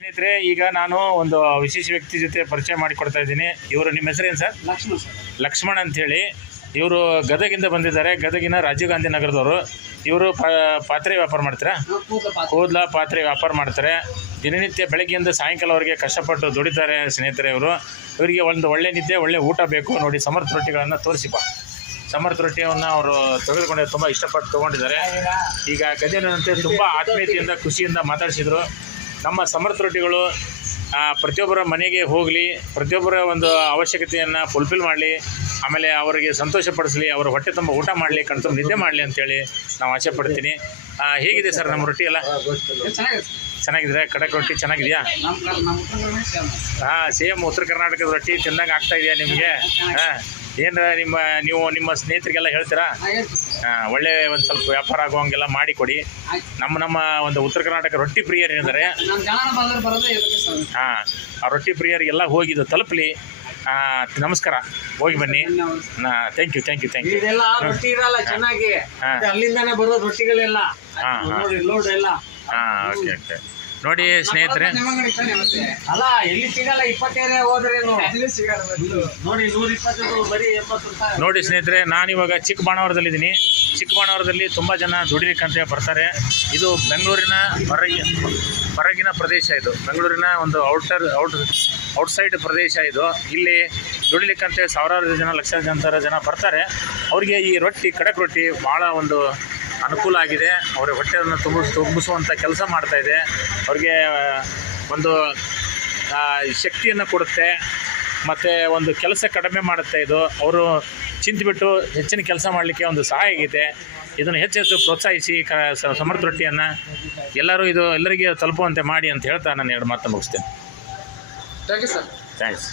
ಸ್ನೇಹಿತರೆ, ಈಗ ನಾನು ಒಂದು ವಿಶೇಷ ವ್ಯಕ್ತಿ ಜೊತೆ ಪರಿಚಯ ಮಾಡಿಕೊಡ್ತಾ ಇದ್ದೀನಿ. ಇವರು ನಿಮ್ಮ ಹೆಸರೇನು ಸರ್? ಲಕ್ಷ್ಮಣ್ ಅಂತೇಳಿ. ಇವರು ಗದಗಿಂದ ಬಂದಿದ್ದಾರೆ. ಗದಗಿನ ರಾಜೀವ್ ಗಾಂಧಿ ನಗರದವರು. ಇವರು ಪಾತ್ರೆ ವ್ಯಾಪಾರ ಮಾಡ್ತಾರೆ, ಕೂದಲ ಪಾತ್ರೆ ವ್ಯಾಪಾರ ಮಾಡ್ತಾರೆ. ದಿನನಿತ್ಯ ಬೆಳಗ್ಗೆಯಿಂದ ಸಾಯಂಕಾಲವರೆಗೆ ಕಷ್ಟಪಟ್ಟು ದುಡಿತಾರೆ ಸ್ನೇಹಿತರೆ. ಇವರಿಗೆ ಒಂದು ಒಳ್ಳೆ ನಿದ್ದೆ, ಒಳ್ಳೆ ಊಟ ಬೇಕು. ನೋಡಿ, ಸಮರ್ಥ ರೊಟ್ಟಿಗಳನ್ನು ತೋರಿಸಿಪ್ಪ. ಸಮರ್ಥ ರೊಟ್ಟಿಯನ್ನು ಅವರು ತೆಗೆದುಕೊಂಡು ತುಂಬ ಇಷ್ಟಪಟ್ಟು ತೊಗೊಂಡಿದ್ದಾರೆ. ಈಗ ಗದಗಿನಂತೆ ತುಂಬ ಆತ್ಮೀಯತೆಯಿಂದ ಖುಷಿಯಿಂದ ಮಾತಾಡಿಸಿದರು. ನಮ್ಮ ಸಮರ್ಥ ರೊಟ್ಟಿಗಳು ಪ್ರತಿಯೊಬ್ಬರ ಮನೆಗೆ ಹೋಗಲಿ, ಪ್ರತಿಯೊಬ್ಬರ ಒಂದು ಅವಶ್ಯಕತೆಯನ್ನು ಫುಲ್ಫಿಲ್ ಮಾಡಲಿ, ಆಮೇಲೆ ಅವರಿಗೆ ಸಂತೋಷಪಡಿಸಲಿ, ಅವರ ಹೊಟ್ಟೆ ತುಂಬ ಊಟ ಮಾಡಲಿ, ಕಣ್ತುಂಬ ನಿದ್ದೆ ಮಾಡಲಿ ಅಂತೇಳಿ ನಾವು ಆಸೆ ಪಡ್ತೀನಿ. ಹೇಗಿದೆ ಸರ್ ನಮ್ಮ ರೊಟ್ಟಿ ಎಲ್ಲ? ಚೆನ್ನಾಗಿದ್ರೆ ಕಡಕ್ ರೊಟ್ಟಿ ಚೆನ್ನಾಗಿದೆಯಾ? ಸೇಮ್ ಉತ್ತರ ಕರ್ನಾಟಕದ ರೊಟ್ಟಿ ತಿಂದಂಗೆ ಆಗ್ತಾ ಇದೆಯಾ ನಿಮಗೆ? ಏನು ನಿಮ್ಮ ಸ್ನೇಹಿತರಿಗೆಲ್ಲ ಹೇಳ್ತೀರಾ? ಒಳ್ಳೆ ಒಂದು ಸ್ವಲ್ಪ ವ್ಯಾಪಾರ ಆಗುವಂಗೆಲ್ಲ ಮಾಡಿಕೊಡಿ. ನಮ್ಮ ಒಂದು ಉತ್ತರ ಕರ್ನಾಟಕ ರೊಟ್ಟಿ ಪ್ರಿಯರಿದ್ದಾರೆ. ಆ ರೊಟ್ಟಿ ಪ್ರಿಯರಿಗೆಲ್ಲ ಹೋಗಿದ್ದು ತಲುಪಲಿ. ನಮಸ್ಕಾರ, ಹೋಗಿ ಬನ್ನಿ. Thank you. ಇದೆಲ್ಲ ರೊಟ್ಟಿ ಇರಲ್ಲ ಚೆನ್ನಾಗಿ, ಅಲ್ಲಿಂದಾನೆ ಬರೋ ರೊಟ್ಟಿಗಳೆಲ್ಲ. ಓಕೆ. ನೋಡಿ ಸ್ನೇಹಿತರೆ, ಅಲ್ಲ ಎಲ್ಲಿ ಸಿಗಲ್ಲ, 25 ಹೋದ್ರೇನು ನೋಡಿ 120 ಬರೀ 70 ರೂಪಾಯಿ. ನೋಡಿ ಸ್ನೇಹಿತರೆ, ನಾನಿವಾಗ ಚಿಕ್ಕಬಾಣಾವರದಲ್ಲಿದ್ದೀನಿ. ಚಿಕ್ಕಬಾಣಾವರದಲ್ಲಿ ತುಂಬ ಜನ ದುಡಿಲಿಕ್ಕಂತ ಬರ್ತಾರೆ. ಇದು ಬೆಂಗಳೂರಿನ ಹೊರಗಿನ ಪ್ರದೇಶ. ಇದು ಬೆಂಗಳೂರಿನ ಒಂದು ಔಟ್ಸೈಡ್ ಪ್ರದೇಶ. ಇದು ಇಲ್ಲಿ ದುಡಿಲಿಕ್ಕಂತೆ ಸಾವಿರಾರು ಜನ, ಲಕ್ಷಾಂತರ ಜನ ಬರ್ತಾರೆ. ಅವರಿಗೆ ಈ ರೊಟ್ಟಿ, ಕಡಕ್ ರೊಟ್ಟಿ ಭಾಳ ಒಂದು ಅನುಕೂಲ ಆಗಿದೆ. ಅವರ ಹೊಟ್ಟೆಯನ್ನು ತುಂಬಿಸುವಂಥ ಕೆಲಸ ಮಾಡ್ತಾಯಿದೆ. ಅವ್ರಿಗೆ ಒಂದು ಶಕ್ತಿಯನ್ನು ಕೊಡುತ್ತೆ, ಮತ್ತು ಒಂದು ಕೆಲಸ ಕಡಿಮೆ ಮಾಡುತ್ತೆ. ಇದು ಅವರು ಚಿಂತಿಬಿಟ್ಟು ಹೆಚ್ಚಿನ ಕೆಲಸ ಮಾಡಲಿಕ್ಕೆ ಒಂದು ಸಹಾಯ ಆಗಿದೆ. ಇದನ್ನು ಹೆಚ್ಚು ಪ್ರೋತ್ಸಾಹಿಸಿ ಸಮರ್ಥ ರೊಟ್ಟಿಯನ್ನು ಎಲ್ಲರಿಗೆ ತಲುಪುವಂತೆ ಮಾಡಿ ಅಂತ ಹೇಳ್ತಾ ನಾನು 2 ಮಾತು ಮುಗಿಸ್ತೇನೆ. Thank you sir. ಥ್ಯಾಂಕ್ಸ್.